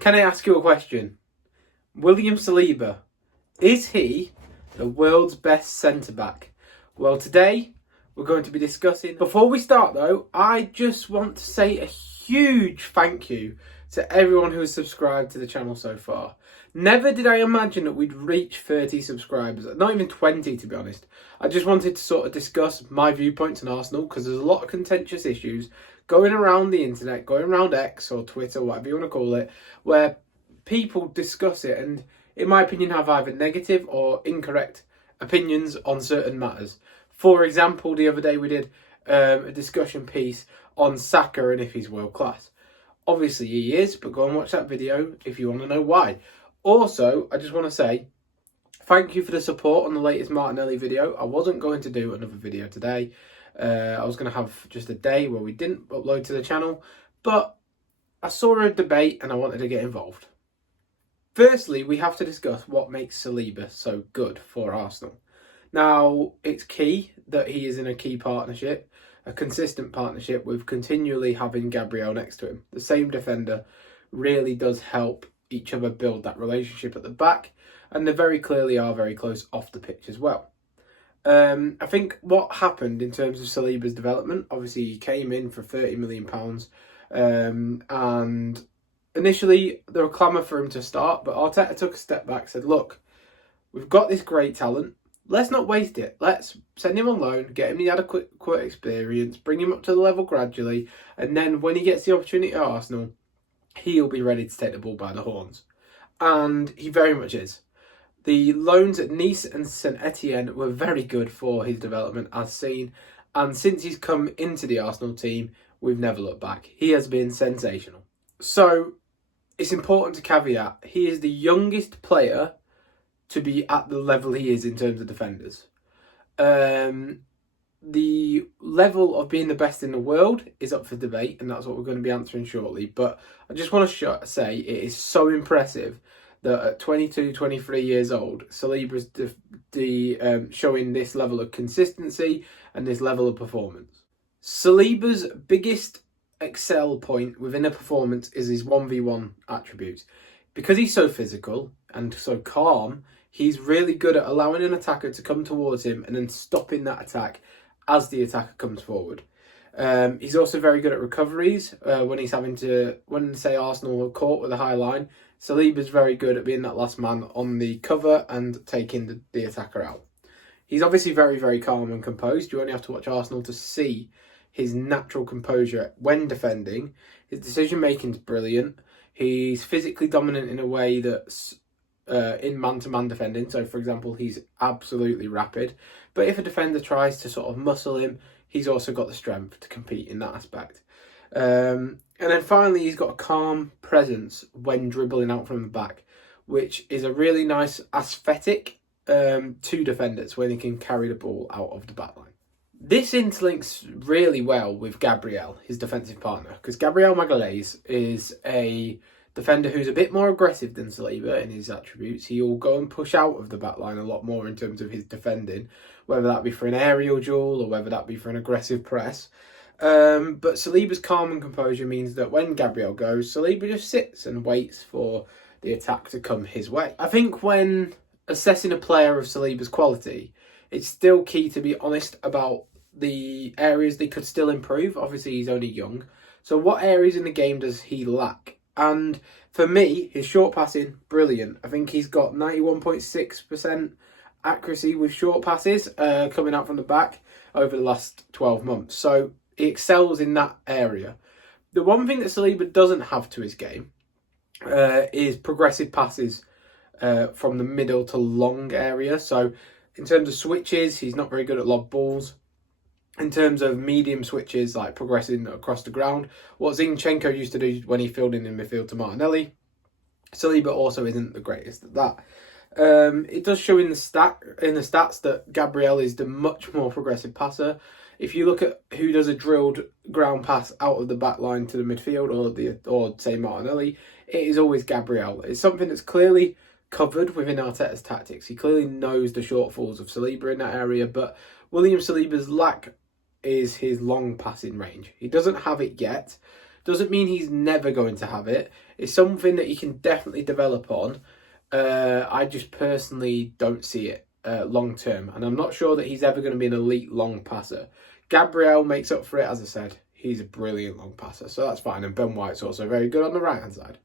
Can I ask you a question? William Saliba, is he the world's best centre-back? Well, today we're going to be discussing. Before we start though, I just want to say a huge thank you to everyone who has subscribed to the channel so far. Never did I imagine that we'd reach 30 subscribers, not even 20 to be honest. I just wanted to sort of discuss my viewpoints on Arsenal because there's a lot of contentious issues going around the internet, going around X or Twitter, whatever you want to call it, where people discuss it and, in my opinion, have either negative or incorrect opinions on certain matters. For example, the other day we did a discussion piece on Saka and if he's world class. Obviously he is, but go and watch that video if you want to know why. Also, I just want to say thank you for the support on the latest Martinelli video. I wasn't going to do another video today. I was going to have just a day where we didn't upload to the channel, but I saw a debate and I wanted to get involved. Firstly, we have to discuss what makes Saliba so good for Arsenal. Now, it's key that he is in a key partnership, a consistent partnership with continually having Gabriel next to him. The same defender really does help each other build that relationship at the back, and they very clearly are very close off the pitch as well. I think what happened in terms of Saliba's development, obviously he came in for £30 million, and initially there was clamour for him to start, but Arteta took a step back, said, look, we've got this great talent, let's not waste it. Let's send him on loan, get him the adequate experience, bring him up to the level gradually, and then when he gets the opportunity at Arsenal, he'll be ready to take the ball by the horns. And he very much is. The loans at Nice and St Etienne were very good for his development as seen, and since he's come into the Arsenal team, we've never looked back. He has been sensational. So it's important to caveat, he is the youngest player to be at the level he is in terms of defenders. The level of being the best in the world is up for debate, and that's what we're going to be answering shortly. But I just want to say it is so impressive that at 22, 23 years old, Saliba's showing this level of consistency and this level of performance. Saliba's biggest excel point within a performance is his 1v1 attributes. Because he's so physical and so calm, he's really good at allowing an attacker to come towards him and then stopping that attack as the attacker comes forward. He's also very good at recoveries when say Arsenal are caught with a high line. Saliba's very good at being that last man on the cover and taking the attacker out. He's obviously very, very calm and composed. You only have to watch Arsenal to see his natural composure when defending. His decision making is brilliant. He's physically dominant in a way that's in man-to-man defending. So, for example, he's absolutely rapid. But if a defender tries to sort of muscle him, he's also got the strength to compete in that aspect. And then finally, he's got a calm presence when dribbling out from the back, which is a really nice aesthetic to defenders when he can carry the ball out of the back line. This interlinks really well with Gabriel, his defensive partner, because Gabriel Magalhaes is a defender who's a bit more aggressive than Saliba in his attributes. He'll go and push out of the back line a lot more in terms of his defending, whether that be for an aerial duel or whether that be for an aggressive press. But Saliba's calm and composure means that when Gabriel goes, Saliba just sits and waits for the attack to come his way. I think when assessing a player of Saliba's quality, it's still key to be honest about the areas they could still improve. Obviously, he's only young. So what areas in the game does he lack? And for me, his short passing, brilliant. I think he's got 91.6% accuracy with short passes coming out from the back over the last 12 months. So he excels in that area. The one thing that Saliba doesn't have to his game is progressive passes from the middle to long area. So in terms of switches, he's not very good at lob balls. In terms of medium switches, like progressing across the ground, what Zinchenko used to do when he filled in midfield to Martinelli, Saliba also isn't the greatest at that. It does show in the stats that Gabriel is the much more progressive passer. If you look at who does a drilled ground pass out of the back line to the midfield or say Martinelli, it is always Gabriel. It's something that's clearly covered within Arteta's tactics. He clearly knows the shortfalls of Saliba in that area, but William Saliba's lack is his long passing range. He doesn't have it yet. Doesn't mean he's never going to have it. It's something that he can definitely develop on. I just personally don't see it long term, and I'm not sure that he's ever going to be an elite long passer. Gabriel makes up for it, as I said. He's a brilliant long passer, so that's fine. And Ben White's also very good on the right-hand side.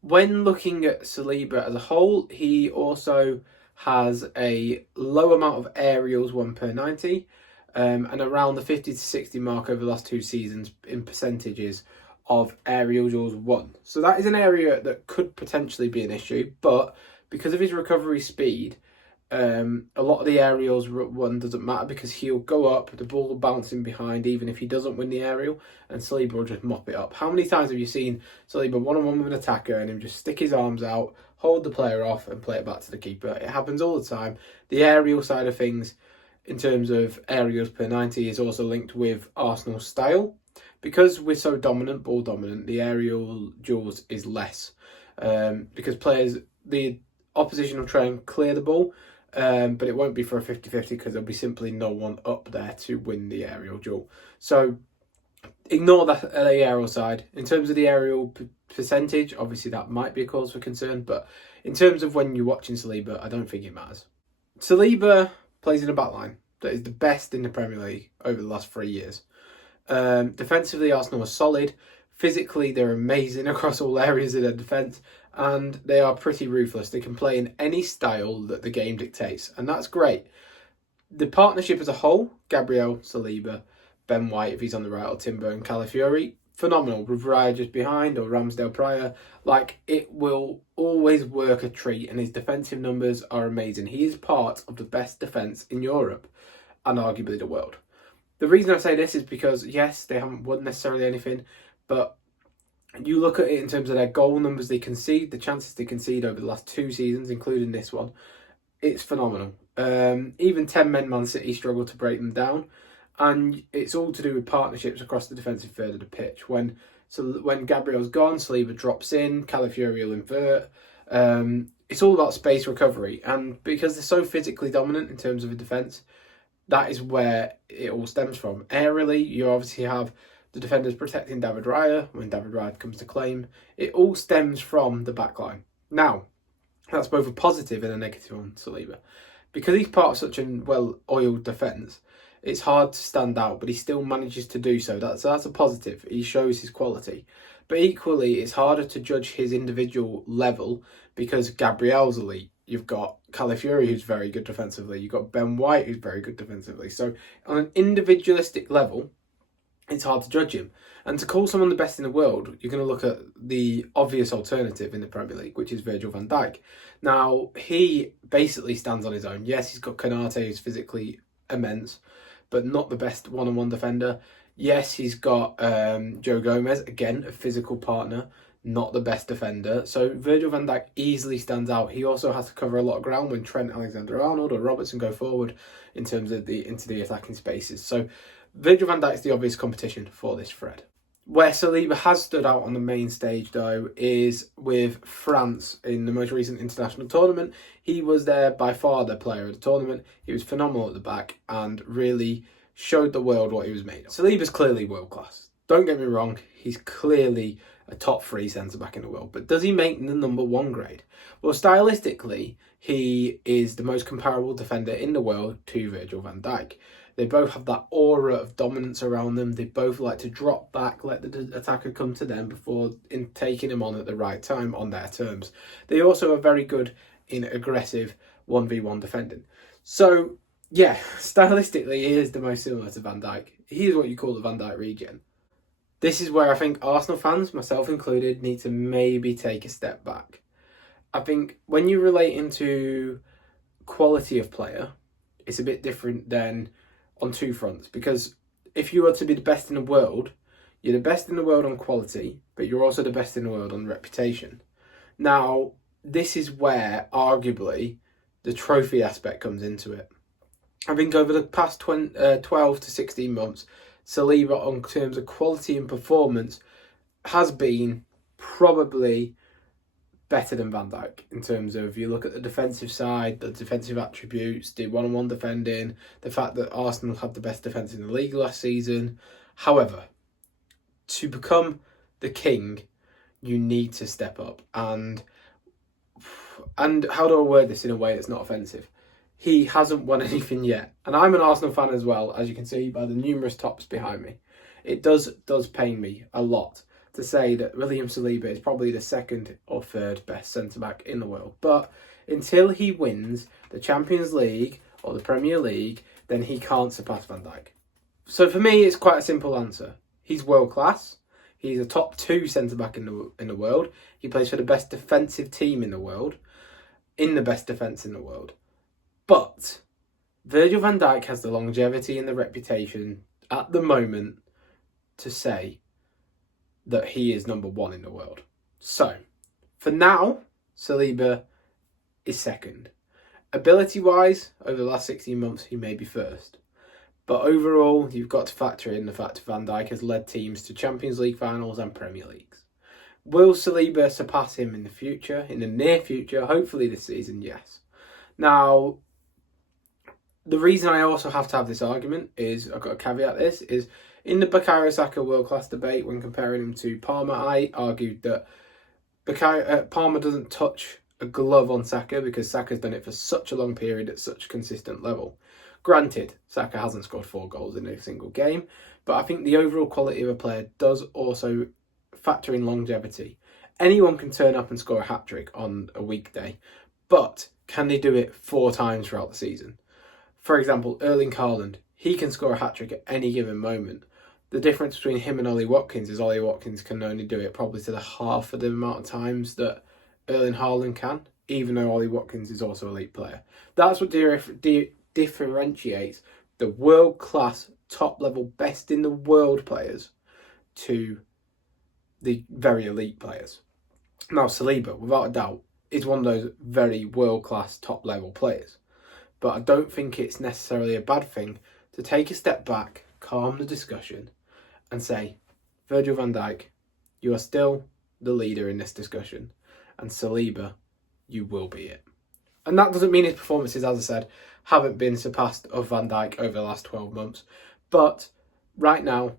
When looking at Saliba as a whole, he also has a low amount of aerials, 1 per 90, and around the 50 to 60 mark over the last 2 seasons in percentages of aerial duels won. So that is an area that could potentially be an issue, but because of his recovery speed, a lot of the aerials won doesn't matter because he'll go up, the ball will bounce in behind even if he doesn't win the aerial, and Saliba will just mop it up. How many times have you seen Saliba one-on-one with an attacker and him just stick his arms out, hold the player off and play it back to the keeper? It happens all the time. The aerial side of things, in terms of aerials per 90, is also linked with Arsenal's style. Because we're so dominant, ball dominant, the aerial duels is less. Because the opposition will try and clear the ball, but it won't be for a 50-50 because there'll be simply no one up there to win the aerial duel. So ignore the aerial side. In terms of the aerial percentage, obviously that might be a cause for concern, but in terms of when you're watching Saliba, I don't think it matters. Saliba plays in a backline that is the best in the Premier League over the last 3 years. Defensively, Arsenal are solid. Physically, they're amazing across all areas of their defence, and they are pretty ruthless. They can play in any style that the game dictates, and that's great. The partnership as a whole, Gabriel, Saliba, Ben White if he's on the right, or Timber and Calafiori, phenomenal. With Raya just behind, or Ramsdale prior, it will always work a treat, and his defensive numbers are amazing. He is part of the best defence in Europe, and arguably the world. The reason I say this is because, yes, they haven't won necessarily anything, but you look at it in terms of their goal numbers they concede, the chances they concede over the last 2 seasons, including this one, it's phenomenal. Even 10-men Man City struggle to break them down, and it's all to do with partnerships across the defensive third of the pitch. When Gabriel's gone, Saliba drops in, Calafiori will invert. It's all about space recovery, and because they're so physically dominant in terms of a defence, that is where it all stems from. Aerially, you obviously have the defenders protecting David Raya when David Raya comes to claim. It all stems from the backline. Now, that's both a positive and a negative on Saliba. Because he's part of such a well-oiled defence, it's hard to stand out, but he still manages to do so. That's a positive. He shows his quality. But equally, it's harder to judge his individual level because Gabriel's elite. You've got Calafiori, who's very good defensively. You've got Ben White, who's very good defensively. So on an individualistic level, it's hard to judge him. And to call someone the best in the world, you're going to look at the obvious alternative in the Premier League, which is Virgil van Dijk. Now, he basically stands on his own. Yes, he's got Konate, who's physically immense, but not the best one-on-one defender. Yes, he's got Joe Gomez, again, a physical partner, not the best defender. So Virgil van Dijk easily stands out. He also has to cover a lot of ground when Trent Alexander-Arnold or Robertson go forward in terms of into the attacking spaces. So Virgil van Dijk's the obvious competition for this thread. Where Saliba has stood out on the main stage, though, is with France in the most recent international tournament. He was there by far the player of the tournament. He was phenomenal at the back and really showed the world what he was made of. Saliba's clearly world class. Don't get me wrong, he's clearly a top 3 centre-back in the world. But does he make the number 1 grade? Well, stylistically, he is the most comparable defender in the world to Virgil van Dijk. They both have that aura of dominance around them. They both like to drop back, let the attacker come to them before taking him on at the right time on their terms. They also are very good in aggressive 1v1 defending. So, yeah, stylistically, he is the most similar to Van Dijk. He is what you call the Van Dijk regen. This is where I think Arsenal fans, myself included, need to maybe take a step back. I think when you relate him to quality of player, it's a bit different than on 2 fronts. Because if you are to be the best in the world, you're the best in the world on quality, but you're also the best in the world on reputation. Now, this is where, arguably, the trophy aspect comes into it. I think over the past 12 to 16 months, Saliba, on terms of quality and performance, has been probably better than Van Dijk in terms of, you look at the defensive side, the defensive attributes, the one-on-one defending, the fact that Arsenal had the best defence in the league last season. However, to become the king, you need to step up. And how do I word this in a way that's not offensive? He hasn't won anything yet. And I'm an Arsenal fan as well, as you can see by the numerous tops behind me. It does pain me a lot to say that William Saliba is probably the second or third best centre-back in the world. But until he wins the Champions League or the Premier League, then he can't surpass Van Dijk. So for me, it's quite a simple answer. He's world class. He's a top 2 centre-back in the world. He plays for the best defensive team in the world, in the best defence in the world. But Virgil van Dijk has the longevity and the reputation at the moment to say that he is number 1 in the world. So, for now, Saliba is second. Ability-wise, over the last 16 months, he may be first. But overall, you've got to factor in the fact that Van Dijk has led teams to Champions League finals and Premier Leagues. Will Saliba surpass him in the future, in the near future? Hopefully this season, yes. Now, the reason I also have to have this argument is, I've got to caveat this, is in the Bukayo Saka world-class debate, when comparing him to Palmer, I argued that Palmer doesn't touch a glove on Saka because Saka's done it for such a long period at such a consistent level. Granted, Saka hasn't scored 4 goals in a single game, but I think the overall quality of a player does also factor in longevity. Anyone can turn up and score a hat-trick on a weekday, but can they do it 4 times throughout the season? For example, Erling Haaland, he can score a hat-trick at any given moment. The difference between him and Ollie Watkins is Ollie Watkins can only do it probably to the half of the amount of times that Erling Haaland can, even though Ollie Watkins is also an elite player. That's what differentiates the world-class, top-level, best in the world players to the very elite players. Now, Saliba, without a doubt, is one of those very world-class, top-level players. But I don't think it's necessarily a bad thing to take a step back, calm the discussion, and say, Virgil van Dijk, you are still the leader in this discussion, and Saliba, you will be it. And that doesn't mean his performances, as I said, haven't been surpassed of Van Dijk over the last 12 months. But right now,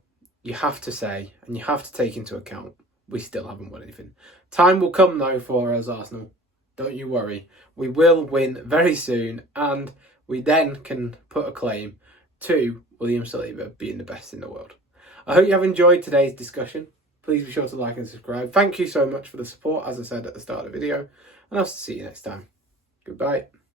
you have to say, and you have to take into account, we still haven't won anything. Time will come, though, for us, Arsenal. Don't you worry. We will win very soon, and we then can put a claim to William Saliba being the best in the world. I hope you have enjoyed today's discussion. Please be sure to like and subscribe. Thank you so much for the support, as I said at the start of the video, and I'll see you next time. Goodbye.